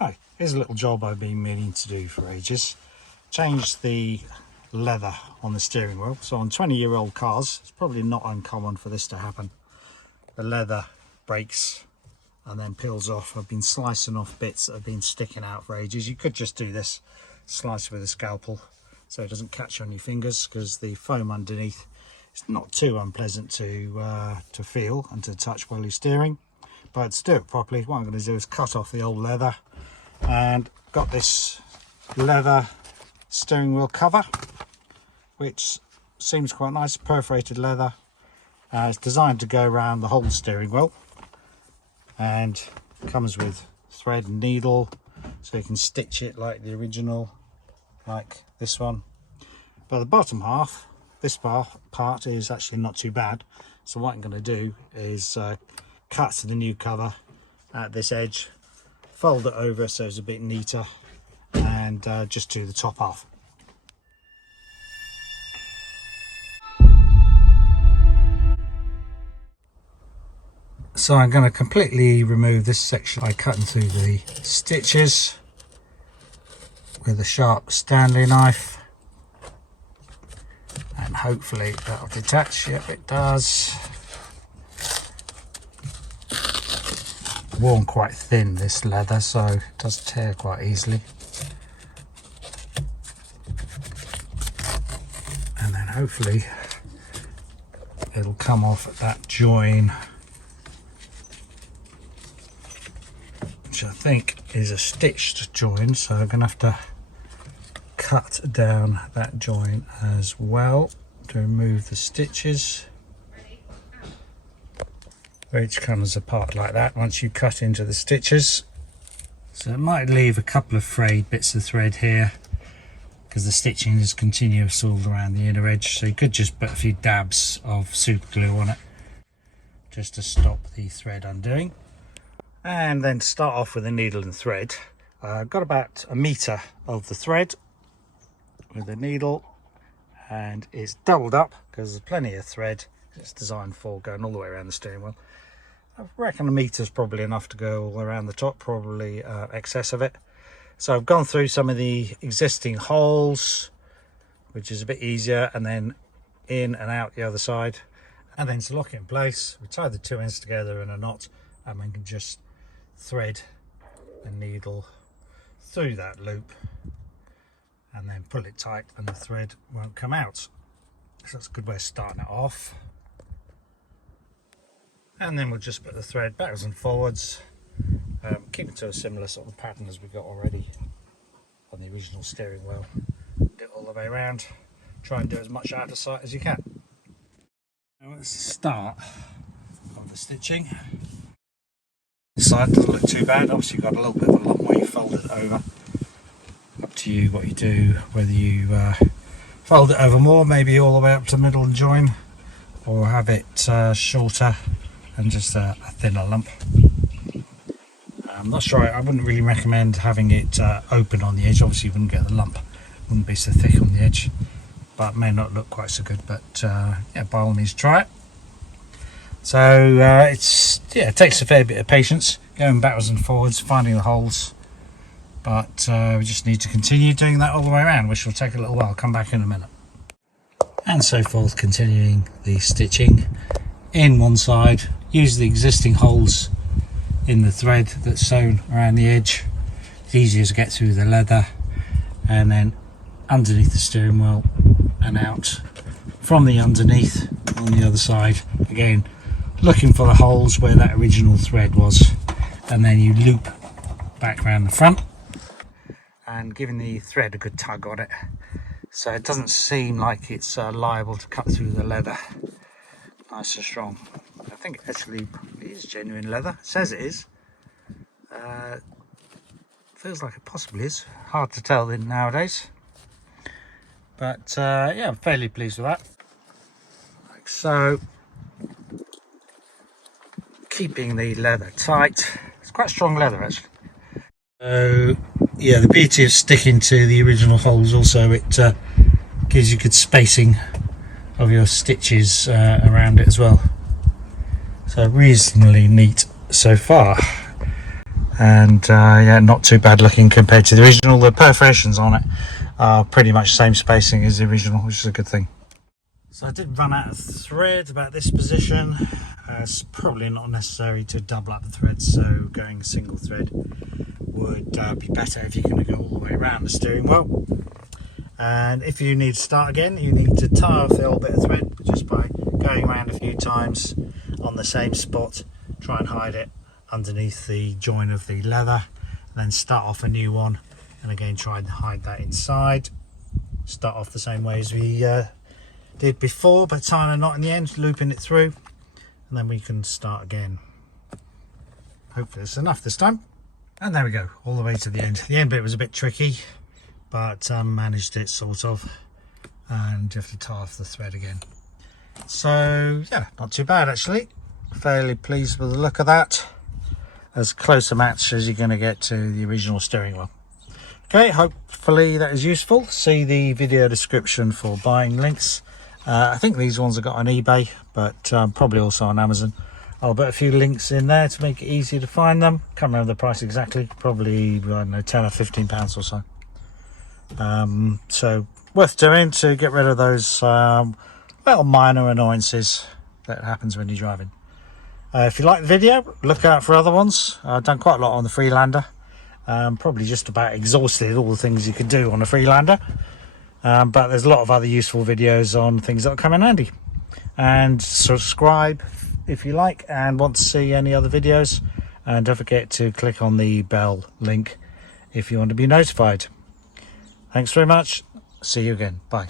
Hi, here's a little job I've been meaning to do for ages. Change the leather on the steering wheel. So on 20-year-old cars, it's probably not uncommon for this to happen. The leather breaks and then peels off. I've been slicing off bits that have been sticking out for ages. You could just do this, slice with a scalpel so it doesn't catch on your fingers, because the foam underneath is not too unpleasant to feel and to touch while you're steering. But to do it properly, what I'm going to do is cut off the old leather, and got this leather steering wheel cover, which seems quite nice, perforated leather. It's designed to go around the whole steering wheel, and comes with thread and needle, so you can stitch it like the original, like this one. But the bottom half, this part is actually not too bad. So what I'm going to do is cut the new cover at this edge, fold it over so it's a bit neater, and just do the top half. So I'm going to completely remove this section by cutting through the stitches with a sharp Stanley knife, and hopefully that'll detach. Yep, it does. Worn quite thin, this leather, so it does tear quite easily. And then hopefully it'll come off at that join, which I think is a stitched join, so I'm gonna have to cut down that join as well to remove the stitches, which comes apart like that once you cut into the stitches. So it might leave a couple of frayed bits of thread here, because the stitching is continuous all around the inner edge, so you could just put a few dabs of super glue on it just to stop the thread undoing. And then to start off with a needle and thread, I've got about 1 meter of the thread with the needle, and it's doubled up because there's plenty of thread. It's designed for going all the way around the steering wheel. I reckon 1 meter is probably enough to go all around the top, probably excess of it. So I've gone through some of the existing holes, which is a bit easier, and then in and out the other side. And then to lock it in place, we tie the 2 ends together in a knot, and we can just thread the needle through that loop and then pull it tight, and the thread won't come out. So that's a good way of starting it off. And then we'll just put the thread backwards and forwards, keep it to a similar sort of pattern as we got already on the original steering wheel. Do it all the way around, try and do as much out of sight as you can. Now let's start of the stitching. This side doesn't look too bad. Obviously you've got a little bit of a lump where you fold it over. Up to you what you do, whether you fold it over more, maybe all the way up to the middle and join, or have it shorter and just a thinner lump. I'm not sure, I wouldn't really recommend having it open on the edge. Obviously you wouldn't get the lump, wouldn't be so thick on the edge, but may not look quite so good. But yeah, by all means try it. So it takes a fair bit of patience going backwards and forwards, finding the holes, but we just need to continue doing that all the way around, which will take a little while. I'll come back in a minute. And so forth, continuing the stitching in one side. Use the existing holes in the thread that's sewn around the edge. It's easier to get through the leather, and then underneath the steering wheel and out from the underneath on the other side. Again, looking for the holes where that original thread was, and then you loop back around the front and giving the thread a good tug on it, so it doesn't seem like it's liable to cut through the leather. Nice and strong. I think it actually probably is genuine leather. It says it is. Feels like it possibly is. Hard to tell nowadays. But yeah, I'm fairly pleased with that. Like so. Keeping the leather tight. It's quite strong leather actually. So yeah, the beauty of sticking to the original holes also, it gives you good spacing of your stitches around it as well. So reasonably neat so far. and yeah, not too bad looking compared to the original. The perforations on it are pretty much the same spacing as the original, which is a good thing. So I did run out of thread about this position. It's probably not necessary to double up the thread, so going single thread would be better if you're going to go all the way around the steering wheel. And if you need to start again, you need to tie off the old bit of thread just by going around a few times on the same spot. Try and hide it underneath the join of the leather, and then start off a new one, and again try and hide that inside. Start off the same way as we did before, but tying a knot in the end, looping it through, and then we can start again. Hopefully it's enough this time. And there we go, all the way to the end. The end bit was a bit tricky, but managed it sort of, and you have to tie off the thread again. So yeah, not too bad actually. Fairly pleased with the look of that. As close a match as you're going to get to the original steering wheel. Okay, hopefully that is useful. See the video description for buying links. I think these ones are got on eBay, but probably also on Amazon. I'll put a few links in there to make it easy to find them. Can't remember the price exactly, probably, I don't know, 10 or 15 pounds or so. So worth doing to get rid of those little minor annoyances that happens when you're driving. If you like the video, look out for other ones. I've done quite a lot on the Freelander. Probably just about exhausted all the things you could do on a Freelander. But there's a lot of other useful videos on things that will come in handy. And subscribe if you like and want to see any other videos. And don't forget to click on the bell link if you want to be notified. Thanks very much. See you again. Bye.